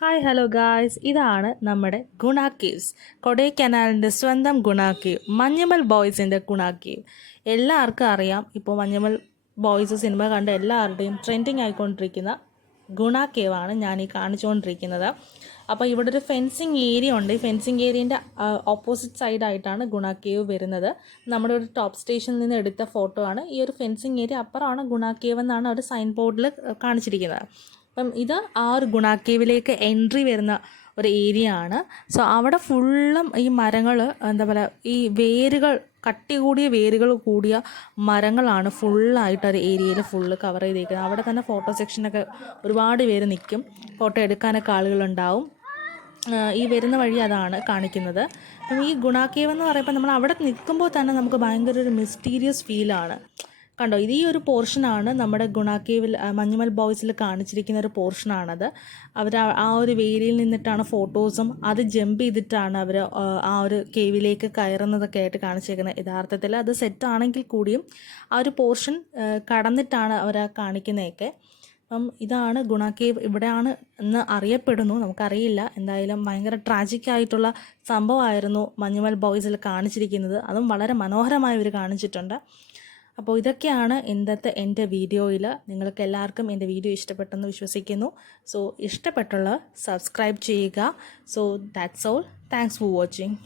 Hi hello guys, ഇതാണ് നമ്മുടെ ഗുണ കേവ്സ്. കൊടൈക്കനാലിൻ്റെ സ്വന്തം ഗുണ കേവ്, മഞ്ഞുമൽ ബോയ്സിൻ്റെ ഗുണ കേവ്. എല്ലാവർക്കും അറിയാം, ഇപ്പോൾ മഞ്ഞുമൽ ബോയ്സ് സിനിമ കണ്ട് എല്ലാവരുടെയും ട്രെൻഡിങ് ആയിക്കൊണ്ടിരിക്കുന്ന ഗുണ കേവാണ് ഞാൻ ഈ കാണിച്ചുകൊണ്ടിരിക്കുന്നത്. അപ്പോൾ ഇവിടെ ഒരു ഫെൻസിങ് ഏരിയ ഉണ്ട്. ഈ ഫെൻസിങ് ഏരിയൻ്റെ ഓപ്പോസിറ്റ് സൈഡായിട്ടാണ് ഗുണ കേവ് വരുന്നത്. നമ്മുടെ ഒരു ടോപ്പ് സ്റ്റേഷനിൽ നിന്ന് എടുത്ത ഫോട്ടോ ആണ്. ഈ ഒരു ഫെൻസിങ് ഏരിയ അപ്പുറമാണ് ഗുണ കേവ് എന്നാണ് ഒരു സൈൻ ബോർഡിൽ കാണിച്ചിരിക്കുന്നത്. അപ്പം ഇത് ആ ഒരു ഗുണ കേവിലേക്ക് എൻട്രി വരുന്ന ഒരു ഏരിയ ആണ്. സോ അവിടെ ഫുള്ളും ഈ മരങ്ങൾ, എന്താ പറയുക, ഈ വേരുകൾ, കട്ടി കൂടിയ വേരുകൾ കൂടിയ മരങ്ങളാണ് ഫുള്ളായിട്ട് ഒരു ഏരിയയിൽ ഫുള്ള് കവർ ചെയ്തിരിക്കുന്നത്. അവിടെ തന്നെ ഫോട്ടോ സെക്ഷനൊക്കെ ഒരുപാട് പേര് നിൽക്കും, ഫോട്ടോ എടുക്കാനൊക്കെ ആളുകളുണ്ടാവും. ഈ വരുന്ന വഴി അതാണ് കാണിക്കുന്നത്. അപ്പം ഈ ഗുണ കേവ് എന്ന് പറയുമ്പോൾ നമ്മൾ അവിടെ നിൽക്കുമ്പോൾ തന്നെ നമുക്ക് ഭയങ്കര ഒരു മിസ്റ്റീരിയസ് ഫീലാണ്. കണ്ടോ, ഇത് ഈ ഒരു പോർഷനാണ് നമ്മുടെ ഗുണ കേവിൽ, മഞ്ഞുമൽ ബോയ്സിൽ കാണിച്ചിരിക്കുന്ന ഒരു പോർഷനാണത്. അവർ ആ ഒരു വേലിയിൽ നിന്നിട്ടാണ് ഫോട്ടോസും അത് ജമ്പ് ചെയ്തിട്ടാണ് അവർ ആ ഒരു കേവിലേക്ക് കയറുന്നതൊക്കെ ആയിട്ട് കാണിച്ചേക്കുന്നത്. യഥാർത്ഥത്തിൽ അത് സെറ്റാണെങ്കിൽ കൂടിയും ആ ഒരു പോർഷൻ കടന്നിട്ടാണ് അവർ കാണിക്കുന്നതൊക്കെ. അപ്പം ഇതാണ് ഗുണ കേവ്, ഇവിടെയാണ് എന്ന് അറിയപ്പെടുന്നു. നമുക്കറിയില്ല, എന്തായാലും ഭയങ്കര ട്രാജിക്കായിട്ടുള്ള സംഭവമായിരുന്നു മഞ്ഞുമൽ ബോയ്സിൽ കാണിച്ചിരിക്കുന്നത്. അതും വളരെ മനോഹരമായി ഇവർ കാണിച്ചിട്ടുണ്ട്. അപ്പോൾ ഇതൊക്കെയാണ് ഇന്നത്തെ എൻ്റെ വീഡിയോയിൽ. നിങ്ങൾക്ക് എല്ലാവർക്കും എൻ്റെ വീഡിയോ ഇഷ്ടപ്പെട്ടെന്ന് വിശ്വസിക്കുന്നു. സോ ഇഷ്ടപ്പെട്ടുള്ള സബ്സ്ക്രൈബ് ചെയ്യുക. So that's all. Thanks for watching.